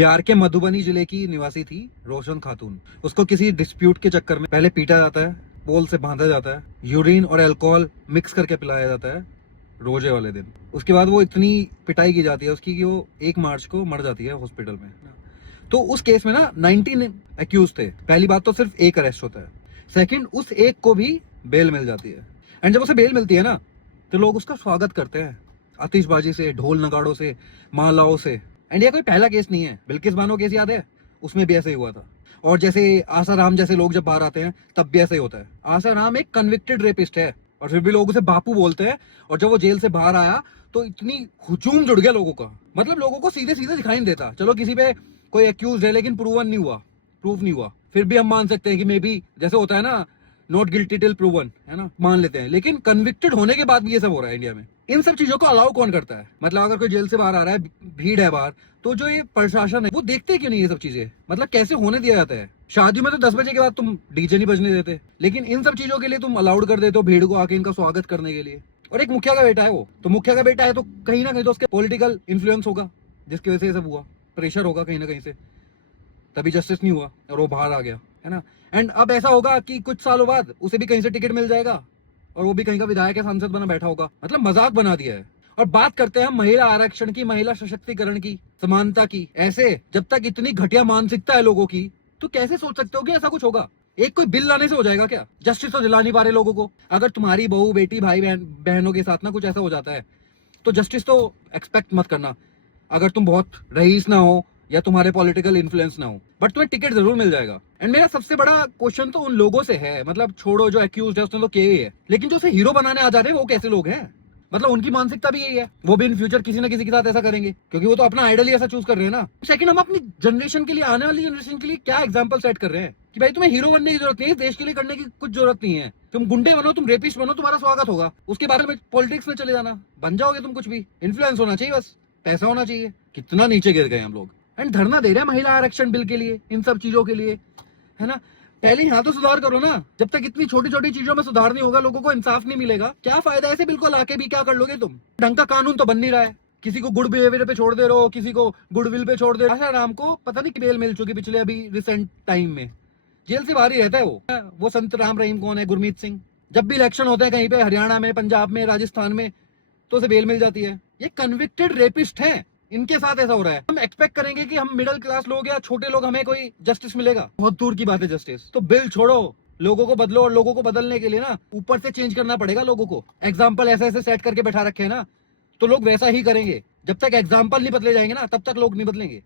बिहार के मधुबनी जिले की निवासी थी रोशन खातून। उसको किसी डिस्प्यूट के चक्कर में पहले पीटा जाता है, पोल से बांधा जाता है, यूरिन और अल्कोहल मिक्स करके पिलाया जाता है रोजे वाले दिन। उसके बाद वो इतनी पिटाई की जाती है उसकी कि वो 1 मार्च को मर जाती है हॉस्पिटल में। तो उस केस में ना 19 एक्यूज थे। पहली बात तो सिर्फ एक अरेस्ट होता है, सेकंड उस एक को भी बेल मिल जाती है। एंड जब उसे बेल मिलती है ना तो लोग उसका स्वागत करते हैं आतिशबाजी से, ढोल नगाड़ों से, मालाओं से। एंड ये कोई पहला केस नहीं है। बिल्किस बानो केस याद है, उसमें भी ऐसे ही हुआ था। और जैसे आसाराम जैसे लोग जब बाहर आते हैं तब भी ऐसे ही होता है। आसाराम एक कन्विक्टेड रेपिस्ट है और फिर भी लोग उसे बापू बोलते हैं। और जब वो जेल से बाहर आया तो इतनी हुजूम जुड़ गया लोगों का, मतलब लोगों को सीधे सीधे दिखाई नहीं देता। चलो किसी पे कोई एक्यूज है लेकिन प्रूव नहीं हुआ, फिर भी हम मान सकते हैं कि मे बी जैसे होता है ना, नॉट गिल्टी टिल प्रूवन, है ना, मान लेते हैं। लेकिन कन्विक्टेड होने के बाद भी ये सब हो रहा है इंडिया में। इन सब चीजों को अलाउ कौन करता है? मतलब अगर कोई जेल से बाहर आ रहा है, भीड़ है बाहर, तो जो ये प्रशासन है वो देखते क्यों नहीं ये सब चीजें? मतलब कैसे होने दिया जाता है? शादी में तो 10 बजे के बाद तुम डीजे नहीं बजने देते, लेकिन इन सब चीजों के लिए तुम अलाउड कर देते हो भीड़ को आके इनका स्वागत करने के लिए। और एक मुखिया का बेटा है वो, तो मुखिया का बेटा है तो कहीं ना कहीं तो उसके पॉलिटिकल इन्फ्लुएंस होगा जिसकी वजह से ये सब हुआ, प्रेशर होगा कहीं ना कहीं से, तभी जस्टिस नहीं हुआ और वो बाहर आ गया, है ना। एंड अब ऐसा होगा कि कुछ सालों बाद उसे भी कहीं से टिकट मिल जाएगा और वो भी कहीं का विधायक या सांसद बना बैठा होगा। मतलब मजाक बना दिया है। और बात करते हैं हम महिला आरक्षण की, महिला सशक्तिकरण की, समानता की। ऐसे जब तक इतनी घटिया मानसिकता है लोगों की, तो कैसे सोच सकते हो कि ऐसा कुछ होगा? एक कोई बिल लाने से हो जाएगा क्या? जस्टिस तो दिला नहीं पा रहे लोगों को। अगर तुम्हारी बहू, बेटी, भाई बहनों के साथ ना कुछ ऐसा हो जाता है तो जस्टिस तो एक्सपेक्ट मत करना, अगर तुम बहुत रईस ना हो या तुम्हारे पॉलिटिकल इन्फ्लुएंस ना हो, बट तुम्हें टिकट जरूर मिल जाएगा। एंड मेरा सबसे बड़ा क्वेश्चन तो उन लोगों से है, मतलब छोड़ो जो एक्यूज है उसने तो किया ही है, लेकिन जो उसे हीरो बनाने आ जाते हैं वो कैसे लोग हैं? मतलब उनकी मानसिकता भी यही है, वो भी इन फ्यूचर किसी ना किसी के साथ ऐसा करेंगे क्योंकि वो तो अपना आइडल ही ऐसा चूज कर रहे हैं ना। सेकंड, हम अपनी जनरेशन के लिए, आने वाली जनरेशन के लिए क्या एग्जांपल सेट कर रहे हैं कि भाई तुम्हें हीरो बनने की जरूरत नहीं है, इस देश के लिए करने की कुछ जरूरत नहीं है। तुम गुंडे बनो, तुम रेपिस्ट बनो, तुम्हारा स्वागत होगा। उसके बाद में पॉलिटिक्स में चले जाना, बन जाओगे तुम कुछ भी। इन्फ्लुएंस होना चाहिए, बस पैसा होना चाहिए। कितना नीचे गिर गए हम लोग। एंड धरना दे रहे हैं महिला आरक्षण बिल के लिए, इन सब चीजों के लिए, है ना। पहले यहाँ तो सुधार करो ना। जब तक इतनी छोटी छोटी चीजों में सुधार नहीं होगा, लोगों को इंसाफ नहीं मिलेगा, क्या फायदा ऐसे बिल को लाके भी? क्या कर लोगे तुम? ढंग का कानून तो बन नहीं रहा है। किसी को गुड बिहेवियर पे छोड़ दे रहे हो, किसी को गुडविल पे छोड़ दे रहे हो। आसाराम को पता नहीं बेल मिल चुकी पिछले अभी रिसेंट टाइम में, जेल से बाहर ही रहता है वो संत राम रहीम कौन है, गुरमीत सिंह। जब भी इलेक्शन होता है कहीं पे, हरियाणा में, पंजाब में, राजस्थान में, तो उसे बेल मिल जाती है। ये कन्विक्टेड रेपिस्ट है, इनके साथ ऐसा हो रहा है। हम एक्सपेक्ट करेंगे कि हम मिडिल क्लास लोग या छोटे लोग, हमें कोई जस्टिस मिलेगा? बहुत दूर की बात है जस्टिस। तो बिल छोड़ो, लोगों को बदलो। और लोगों को बदलने के लिए ना ऊपर से चेंज करना पड़ेगा लोगों को। एग्जाम्पल ऐसे ऐसे सेट करके बैठा रखे है ना, तो लोग वैसा ही करेंगे। जब तक एग्जाम्पल नहीं बदले जाएंगे ना, तब तक लोग नहीं बदलेंगे।